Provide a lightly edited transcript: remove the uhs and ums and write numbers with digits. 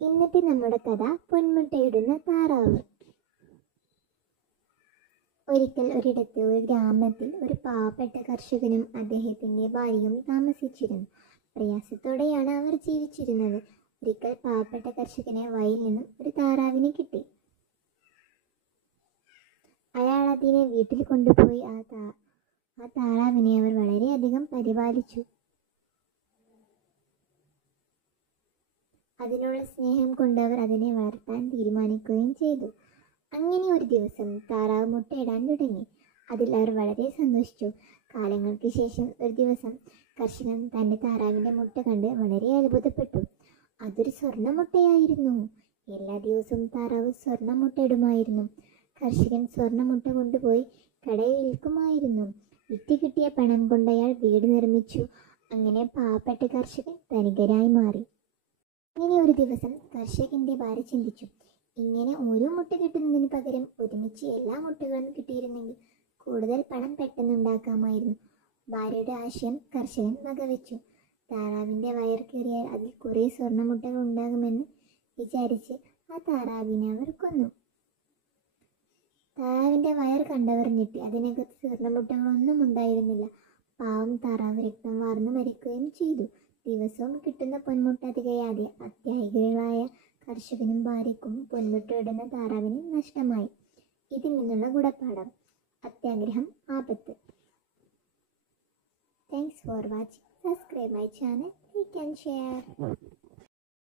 ഇന്നത്തെ നമ്മുടെ കഥ പൊന്മുട്ടയിടുന്ന താറാവ്. ഒരിക്കൽ ഒരിടത്ത് ഒരു ഗ്രാമത്തിൽ ഒരു പാവപ്പെട്ട കർഷകനും അദ്ദേഹത്തിന്റെ ഭാര്യയും താമസിച്ചിരുന്നു. പ്രയാസത്തോടെയാണ് അവർ ജീവിച്ചിരുന്നത്. ഒരിക്കൽ പാവപ്പെട്ട കർഷകനെ വയലിൽ നിന്നും ഒരു താറാവിനെ കിട്ടി. അയാൾ അതിനെ വീട്ടിൽ കൊണ്ടുപോയി ആ താറാവിനെ അവർ വളരെയധികം പരിപാലിച്ചു. അതിനുള്ള സ്നേഹം കൊണ്ട് അവർ അതിനെ വളർത്താൻ തീരുമാനിക്കുകയും ചെയ്തു. അങ്ങനെ ഒരു ദിവസം താറാവ് മുട്ടയിടാൻ തുടങ്ങി. അതിൽ അവർ വളരെ സന്തോഷിച്ചു. കാലങ്ങൾക്ക് ശേഷം ഒരു ദിവസം കർഷകൻ തൻ്റെ താറാവിൻ്റെ മുട്ട കണ്ട് വളരെ അത്ഭുതപ്പെട്ടു. അതൊരു സ്വർണ്ണ മുട്ടയായിരുന്നു. എല്ലാ ദിവസവും താറാവ് സ്വർണ്ണ മുട്ടയിടുമായിരുന്നു. കർഷകൻ സ്വർണ്ണ മുട്ട കൊണ്ടുപോയി കടയിൽ വിൽക്കുമായിരുന്നു. വിറ്റ് കിട്ടിയ പണം കൊണ്ട് അയാൾ വീട് നിർമ്മിച്ചു. അങ്ങനെ പാവപ്പെട്ട കർഷകൻ ധനികനായി മാറി. ഇങ്ങനെ ഒരു ദിവസം കർഷകന്റെ ഭാര്യ ചിന്തിച്ചു, ഇങ്ങനെ ഓരോ മുട്ട കിട്ടുന്നതിന് പകരം ഒരുമിച്ച് എല്ലാ മുട്ടകളും കിട്ടിയിരുന്നെങ്കിൽ കൂടുതൽ പണം പെട്ടെന്നുണ്ടാക്കാമായിരുന്നു. ഭാര്യയുടെ ആശയം കർഷകൻ വകവെച്ചു. താറാവിന്റെ വയർ കീറിയാൽ അതിൽ കുറേ സ്വർണ്ണ മുട്ടകൾ ഉണ്ടാകുമെന്ന് വിചാരിച്ച് ആ താറാവിനെ അവർ കൊന്നു. താറാവിന്റെ വയർ കണ്ടവർ ഞെട്ടി. അതിനകത്ത് സ്വർണ്ണമുട്ടകളൊന്നും ഉണ്ടായിരുന്നില്ല. പാവം താറാവ് രക്തം വാർന്നു മരിക്കുകയും ചെയ്തു. ദിവസവും കിട്ടുന്ന പൊന്മുട്ട തികയാതെ അത്യാഹികളായ കർഷകനും ഭാര്യയ്ക്കും പൊന്മുട്ടയിടുന്ന താറാവിനും നഷ്ടമായി. ഇതിൽ നിന്നുള്ള ഗുണപാഠം: അത്യാഗ്രഹം ആപത്ത്. Thanks for watching. Subscribe my channel. Like and share.